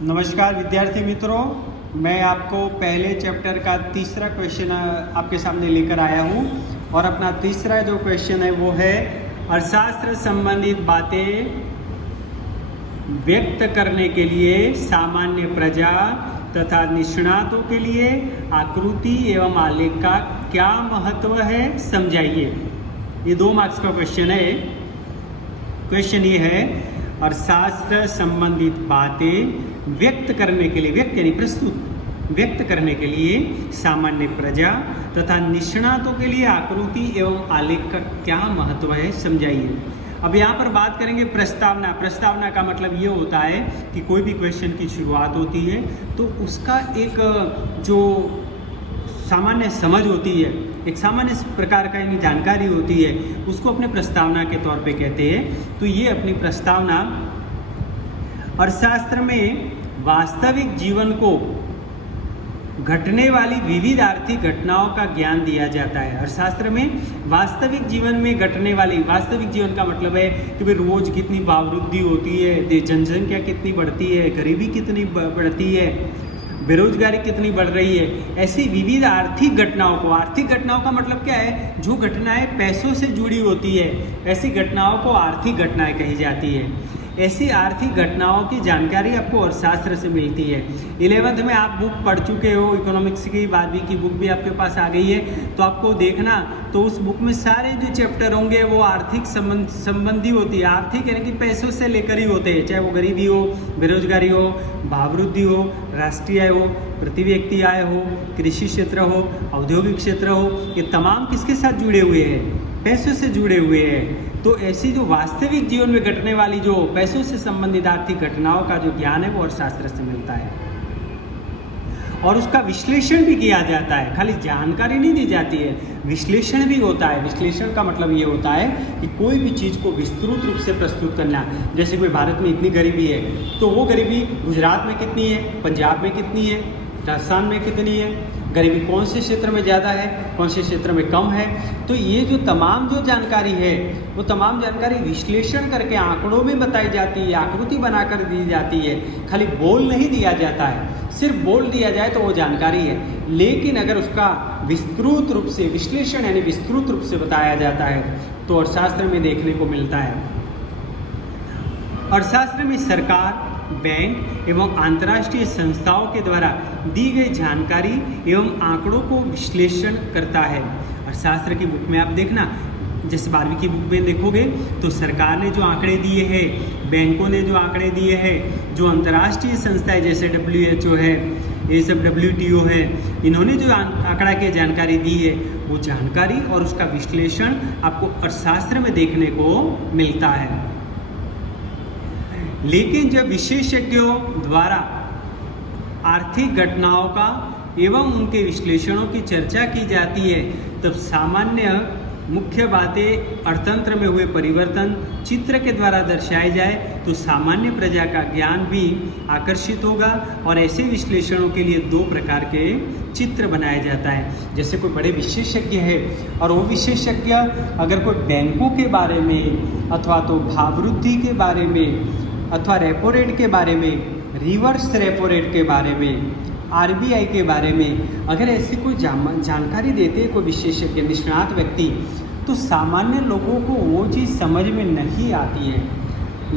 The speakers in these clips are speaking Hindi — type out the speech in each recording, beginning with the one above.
नमस्कार विद्यार्थी मित्रों, मैं आपको पहले चैप्टर का तीसरा क्वेश्चन आपके सामने लेकर आया हूँ और अपना तीसरा जो क्वेश्चन है वो है अर्थशास्त्र संबंधित बातें व्यक्त करने के लिए सामान्य प्रजा तथा निष्णातों के लिए आकृति एवं आलेख का क्या महत्व है, समझाइए। ये 2 मार्क्स का क्वेश्चन है। क्वेश्चन ये है अर्थशास्त्र संबंधित बातें व्यक्त करने के लिए, व्यक्त यानी प्रस्तुत, व्यक्त करने के लिए सामान्य प्रजा तथा निष्णातों के लिए आकृति एवं आलेख का क्या महत्व है, समझाइए। अब यहाँ पर बात करेंगे प्रस्तावना। प्रस्तावना का मतलब ये होता है कि कोई भी क्वेश्चन की शुरुआत होती है तो उसका एक जो सामान्य समझ होती है, एक सामान्य प्रकार का यानी जानकारी होती है, उसको अपने प्रस्तावना के तौर पे कहते हैं। तो ये अपनी प्रस्तावना अर्थशास्त्र में वास्तविक जीवन को घटने वाली विविध आर्थिक घटनाओं का ज्ञान दिया जाता है। अर्थशास्त्र में वास्तविक जीवन में घटने वाली, वास्तविक जीवन का मतलब है कि भाई रोज कितनी भाववृद्धि होती है, जनसंख्या कितनी बढ़ती है, गरीबी कितनी बढ़ती है, बेरोजगारी कितनी बढ़ रही है, ऐसी विविध आर्थिक घटनाओं को, आर्थिक घटनाओं का मतलब क्या है, जो घटनाएं पैसों से जुड़ी होती है, ऐसी घटनाओं को आर्थिक घटनाएं कही जाती है। ऐसी आर्थिक घटनाओं की जानकारी आपको अर्थशास्त्र से मिलती है। 11th में आप बुक पढ़ चुके हो, इकोनॉमिक्स की 12वीं की बुक भी आपके पास आ गई है, तो आपको देखना तो उस बुक में सारे जो चैप्टर होंगे वो आर्थिक संबंधी होती है। आर्थिक यानी कि पैसों से लेकर ही होते हैं, चाहे वो गरीबी हो, बेरोजगारी हो, भाववृद्धि हो, राष्ट्रीय आय हो, प्रति व्यक्ति आय हो, कृषि क्षेत्र हो, औद्योगिक क्षेत्र हो, ये तमाम किसके साथ जुड़े हुए हैं, पैसों से जुड़े हुए हैं। तो ऐसी जो वास्तविक जीवन में घटने वाली जो पैसों से संबंधित आर्थिक घटनाओं का जो ज्ञान है वो अर्थशास्त्र से मिलता है और उसका विश्लेषण भी किया जाता है। खाली जानकारी नहीं दी जाती है, विश्लेषण भी होता है। विश्लेषण का मतलब ये होता है कि कोई भी चीज़ को विस्तृत रूप से प्रस्तुत करना। जैसे कोई भारत में इतनी गरीबी है तो वो गरीबी गुजरात में कितनी है, पंजाब में कितनी है, राजस्थान में कितनी है, गरीबी कौन से क्षेत्र में ज़्यादा है, कौन से क्षेत्र में कम है। तो ये जो तमाम जो जानकारी है वो तमाम जानकारी विश्लेषण करके आंकड़ों में बताई जाती है, आकृति बनाकर दी जाती है। खाली बोल नहीं दिया जाता है, सिर्फ बोल दिया जाए तो वो जानकारी है, लेकिन अगर उसका विस्तृत रूप से विश्लेषण यानी विस्तृत रूप से बताया जाता है तो अर्थशास्त्र में देखने को मिलता है। अर्थशास्त्र में सरकार, बैंक एवं अंतर्राष्ट्रीय संस्थाओं के द्वारा दी गई जानकारी एवं आंकड़ों को विश्लेषण करता है। अर्थशास्त्र की बुक में आप देखना, जैसे 12वीं की बुक में देखोगे तो सरकार ने जो आंकड़े दिए हैं, बैंकों ने जो आंकड़े दिए हैं, जो अंतर्राष्ट्रीय संस्थाएं जैसे WHO है, ये सब WTO है, इन्होंने जो आंकड़ा की जानकारी दी है वो जानकारी और उसका विश्लेषण आपको अर्थशास्त्र में देखने को मिलता है। लेकिन जब विशेषज्ञों द्वारा आर्थिक घटनाओं का एवं उनके विश्लेषणों की चर्चा की जाती है तब सामान्य मुख्य बातें अर्थतंत्र में हुए परिवर्तन चित्र के द्वारा दर्शाए जाए तो सामान्य प्रजा का ज्ञान भी आकर्षित होगा और ऐसे विश्लेषणों के लिए 2 प्रकार के चित्र बनाया जाता है। जैसे कोई बड़े विशेषज्ञ है और वो विशेषज्ञ अगर कोई बैंकों के बारे में अथवा तो भाववृद्धि के बारे में अथवा रेपो रेट के बारे में, रिवर्स रेपो रेट के बारे में, RBI के बारे में अगर ऐसी कोई जानकारी देते हैं कोई विशेषज्ञ निष्णात व्यक्ति, तो सामान्य लोगों को वो चीज़ समझ में नहीं आती है।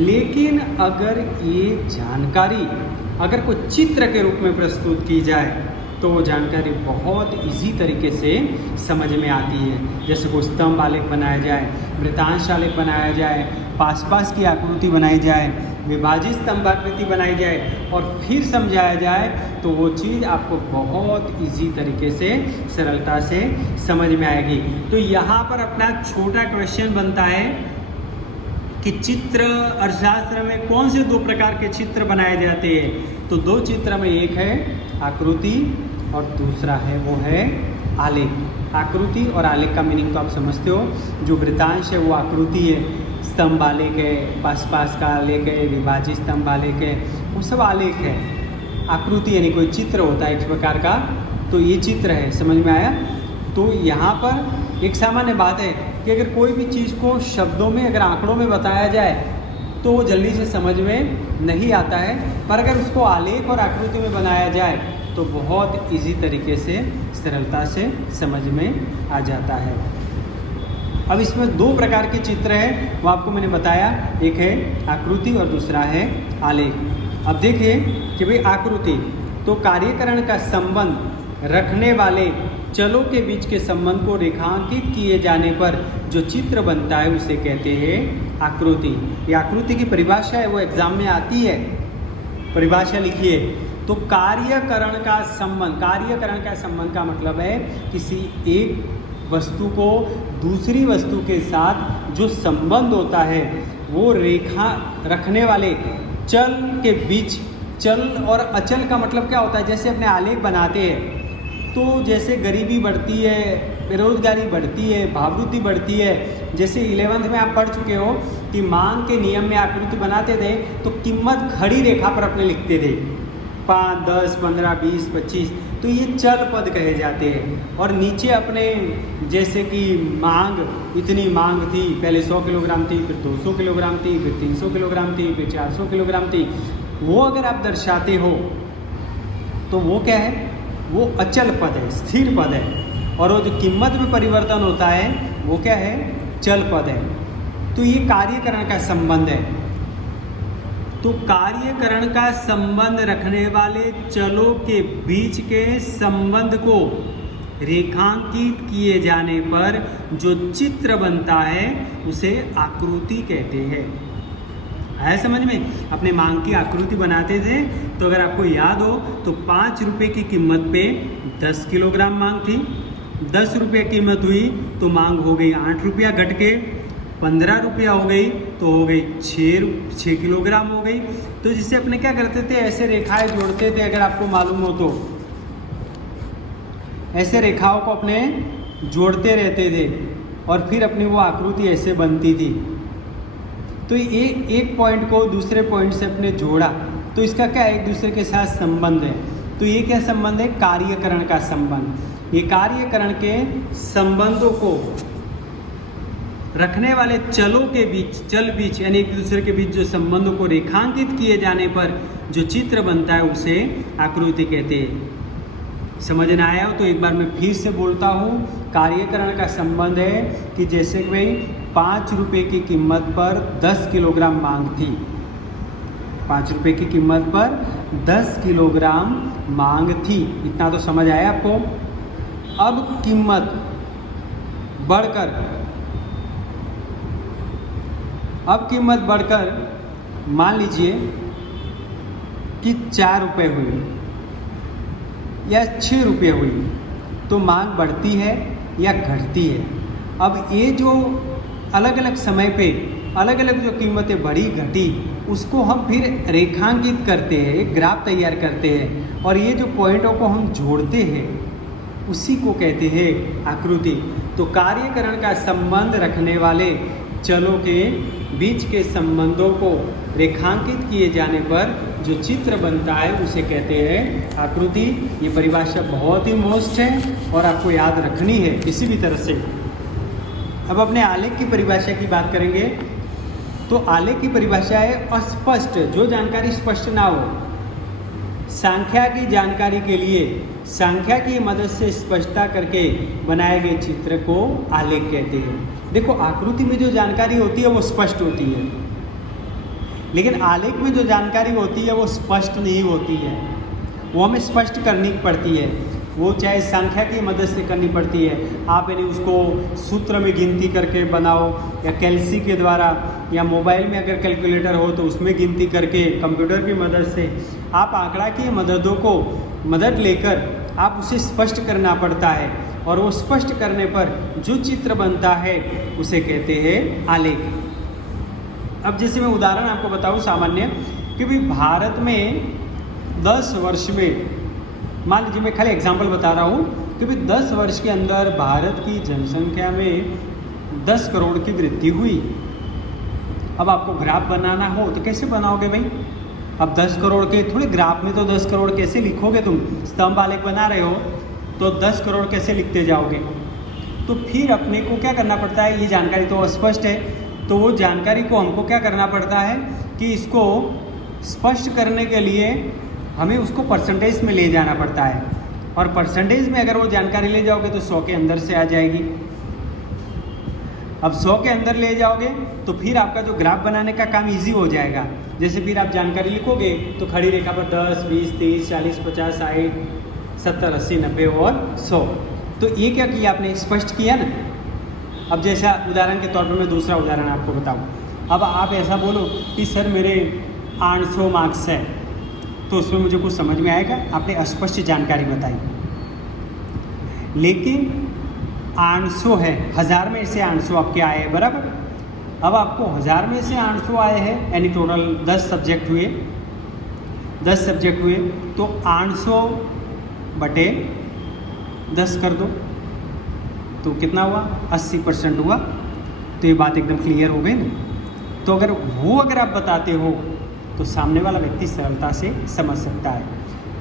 लेकिन अगर ये जानकारी अगर कोई चित्र के रूप में प्रस्तुत की जाए तो वो जानकारी बहुत इजी तरीके से समझ में आती है। जैसे कोई स्तंभ आलेख बनाया जाए, वृत्तांश आलेख बनाया जाए, पास की आकृति बनाई जाए, विभाजित स्तंभाकृति बनाई जाए और फिर समझाया जाए तो वो चीज़ आपको बहुत इजी तरीके से, सरलता से समझ में आएगी। तो यहाँ पर अपना छोटा क्वेश्चन बनता है कि चित्र अर्थशास्त्र में कौन से 2 प्रकार के चित्र बनाए जाते हैं। तो 2 चित्र में एक है आकृति और दूसरा है वो है आलेख। आकृति और आलेख का मीनिंग तो आप समझते हो। जो वृत्तांश है वो आकृति है, स्तंभ आलेख है, पास का आलेख है, विभाजित स्तंभ आलेख है, वो सब आलेख है। आकृति यानी कोई चित्र होता है इस प्रकार का, तो ये चित्र है, समझ में आया। तो यहाँ पर एक सामान्य बात है कि अगर कोई भी चीज़ को शब्दों में अगर आंकड़ों में बताया जाए तो वो जल्दी से समझ में नहीं आता है, पर अगर उसको आलेख और आकृति में बनाया जाए तो बहुत इजी तरीके से सरलता से समझ में आ जाता है। अब इसमें दो प्रकार के चित्र हैं, वो आपको मैंने बताया, एक है आकृति और दूसरा है आलेख। अब देखिए कि भाई आकृति तो कार्यकरण का संबंध रखने वाले चलों के बीच के संबंध को रेखांकित किए जाने पर जो चित्र बनता है उसे कहते हैं आकृति। ये आकृति की परिभाषा है, वो एग्जाम में आती है, परिभाषा लिखिए। तो कार्यकरण का संबंध का मतलब है किसी एक वस्तु को दूसरी वस्तु के साथ जो संबंध होता है वो रेखा रखने वाले चल के बीच। चल और अचल का मतलब क्या होता है, जैसे अपने आलेख बनाते हैं तो जैसे गरीबी बढ़ती है, बेरोजगारी बढ़ती है, भाववृत्ति बढ़ती है। जैसे 11th में आप पढ़ चुके हो कि मांग के नियम में आकृति बनाते थे तो कीमत खड़ी रेखा पर अपने लिखते थे, 5, 10, 15, 20, 25, तो ये चल पद कहे जाते हैं। और नीचे अपने जैसे कि मांग, इतनी मांग थी, पहले 100 किलोग्राम थी, फिर 200 किलोग्राम थी, फिर 300 किलोग्राम थी, फिर 400 किलोग्राम थी, वो अगर आप दर्शाते हो तो वो क्या है, वो अचल पद है, स्थिर पद है। और वो जो कीमत में परिवर्तन होता है वो क्या है, चल पद है। तो ये कार्यकरण का संबंध है। तो कार्यकरण का संबंध रखने वाले चलों के बीच के संबंध को रेखांकित किए जाने पर जो चित्र बनता है उसे आकृति कहते हैं। आया समझ में? अपने मांग की आकृति बनाते थे तो अगर आपको याद हो तो 5 रुपये की कीमत पे 10 किलोग्राम मांग थी, 10 रुपये कीमत हुई तो मांग हो गई 8 रुपया, घट के 15 रुपया हो गई तो हो गई 6 किलोग्राम हो गई। तो जिससे अपने क्या करते थे, ऐसे रेखाएं जोड़ते थे, अगर आपको मालूम हो तो ऐसे रेखाओं को अपने जोड़ते रहते थे और फिर अपनी वो आकृति ऐसे बनती थी। तो एक पॉइंट को दूसरे पॉइंट से अपने जोड़ा तो इसका क्या एक दूसरे के साथ संबंध है। तो ये क्या संबंध है, कार्यकरण का संबंध। ये कार्यकरण के संबंधों को रखने वाले चलों के बीच यानी एक दूसरे के बीच जो संबंधों को रेखांकित किए जाने पर जो चित्र बनता है उसे आकृति कहते हैं। समझ में आया हो तो एक बार मैं फिर से बोलता हूँ। कार्यकरण का संबंध है कि जैसे कि भाई 5 रुपये की कीमत पर 10 किलोग्राम मांग थी, 5 रुपये की कीमत पर 10 किलोग्राम मांग थी, इतना तो समझ आया आपको। अब कीमत बढ़कर मान लीजिए कि 4 रुपये हुई या 6 रुपये हुई, तो मांग बढ़ती है या घटती है। अब ये जो अलग अलग समय पे अलग अलग जो कीमतें बढ़ी घटी उसको हम फिर रेखांकित करते हैं, एक ग्राफ तैयार करते हैं और ये जो पॉइंटों को हम जोड़ते हैं उसी को कहते हैं आकृति। तो कार्यकरण का संबंध रखने वाले चलों के बीच के संबंधों को रेखांकित किए जाने पर जो चित्र बनता है उसे कहते हैं आकृति। ये परिभाषा बहुत ही मोस्ट है और आपको याद रखनी है किसी भी तरह से। अब अपने आलेख की परिभाषा की बात करेंगे। तो आलेख की परिभाषा है अस्पष्ट, जो जानकारी स्पष्ट ना हो, संख्या की जानकारी के लिए संख्या की मदद से स्पष्टता करके बनाए गए चित्र को आलेख कहते हैं। देखो आकृति में जो जानकारी होती है वो स्पष्ट होती है, लेकिन आलेख में जो जानकारी होती है वो स्पष्ट नहीं होती है, वो हमें स्पष्ट करनी पड़ती है। वो चाहे संख्या की मदद से करनी पड़ती है, आप यानी उसको सूत्र में गिनती करके बनाओ या कैलसी के द्वारा, या मोबाइल में अगर कैलकुलेटर हो तो उसमें गिनती करके, कंप्यूटर की मदद से आप आंकड़ा की मदद लेकर आप उसे स्पष्ट करना पड़ता है। और वो स्पष्ट करने पर जो चित्र बनता है उसे कहते हैं आलेख। अब जैसे मैं उदाहरण आपको बताऊं सामान्य कि भाई भारत में 10 वर्ष में, मान लीजिए मैं खाली एग्जांपल बता रहा हूँ कि भाई 10 वर्ष के अंदर भारत की जनसंख्या में 10 करोड़ की वृद्धि हुई। अब आपको ग्राफ बनाना हो तो कैसे बनाओगे भाई? अब 10 करोड़ के थोड़े ग्राफ में तो 10 करोड़ कैसे लिखोगे तुम? स्तंभ आलेख बना रहे हो तो 10 करोड़ कैसे लिखते जाओगे? तो फिर अपने को क्या करना पड़ता है, ये जानकारी तो अस्पष्ट है, तो वो जानकारी को हमको क्या करना पड़ता है कि इसको स्पष्ट करने के लिए हमें उसको परसेंटेज में ले जाना पड़ता है, और परसेंटेज में अगर वो जानकारी ले जाओगे तो 100 के अंदर से आ जाएगी। अब 100 के अंदर ले जाओगे तो फिर आपका जो ग्राफ बनाने का काम इजी हो जाएगा। जैसे फिर आप जानकारी लिखोगे तो खड़ी रेखा पर 10, 20, 30, 40, 50, 60, 70, 80, 90 और 100। तो ये क्या किया आपने, स्पष्ट किया ना। अब जैसा उदाहरण के तौर पर मैं दूसरा उदाहरण आपको बताऊँ। अब आप ऐसा बोलो कि सर मेरे 800 मार्क्स है, तो उसमें मुझे कुछ समझ में आएगा? आपने अस्पष्ट जानकारी बताई, लेकिन 800 है, 1000 में से 800 आपके आए हैं, बराबर। अब आपको 1000 में से 800 आए हैं, यानी टोटल 10 सब्जेक्ट हुए, 10 सब्जेक्ट हुए, तो 800 बटे 10 कर दो, तो कितना हुआ? 80% हुआ। तो ये बात एकदम क्लियर हो गई ना। तो अगर आप बताते हो तो सामने वाला व्यक्ति सरलता से समझ सकता है।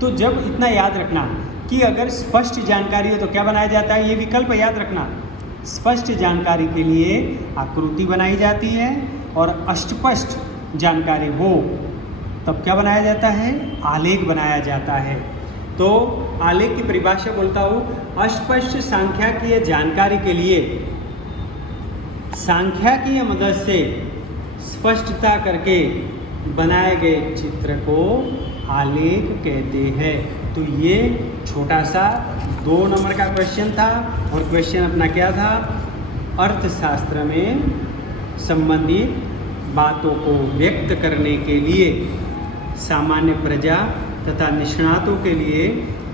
तो जब इतना याद रखना कि अगर स्पष्ट जानकारी हो तो क्या बनाया जाता है, ये विकल्प याद रखना। स्पष्ट जानकारी के लिए आकृति बनाई जाती है, और अस्पष्ट जानकारी हो तब क्या बनाया जाता है? आलेख बनाया जाता है। तो आलेख की परिभाषा बोलता हूँ, अस्पष्ट सांख्यिकीय जानकारी के लिए सांख्यिकीय मदद से स्पष्टता करके बनाए गए चित्र को आलेख कहते हैं। तो ये छोटा सा 2 नंबर का क्वेश्चन था, और क्वेश्चन अपना क्या था? अर्थशास्त्र में संबंधित बातों को व्यक्त करने के लिए सामान्य प्रजा तथा निष्णातों के लिए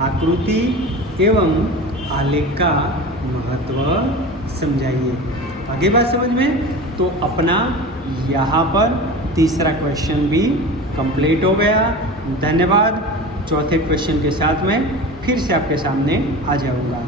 आकृति एवं आलेख का महत्व समझाइए। आगे बात समझ में? तो अपना यहाँ पर तीसरा क्वेश्चन भी कंप्लीट हो गया। धन्यवाद। चौथे क्वेश्चन के साथ में फिर से आपके सामने आ जाऊँगा।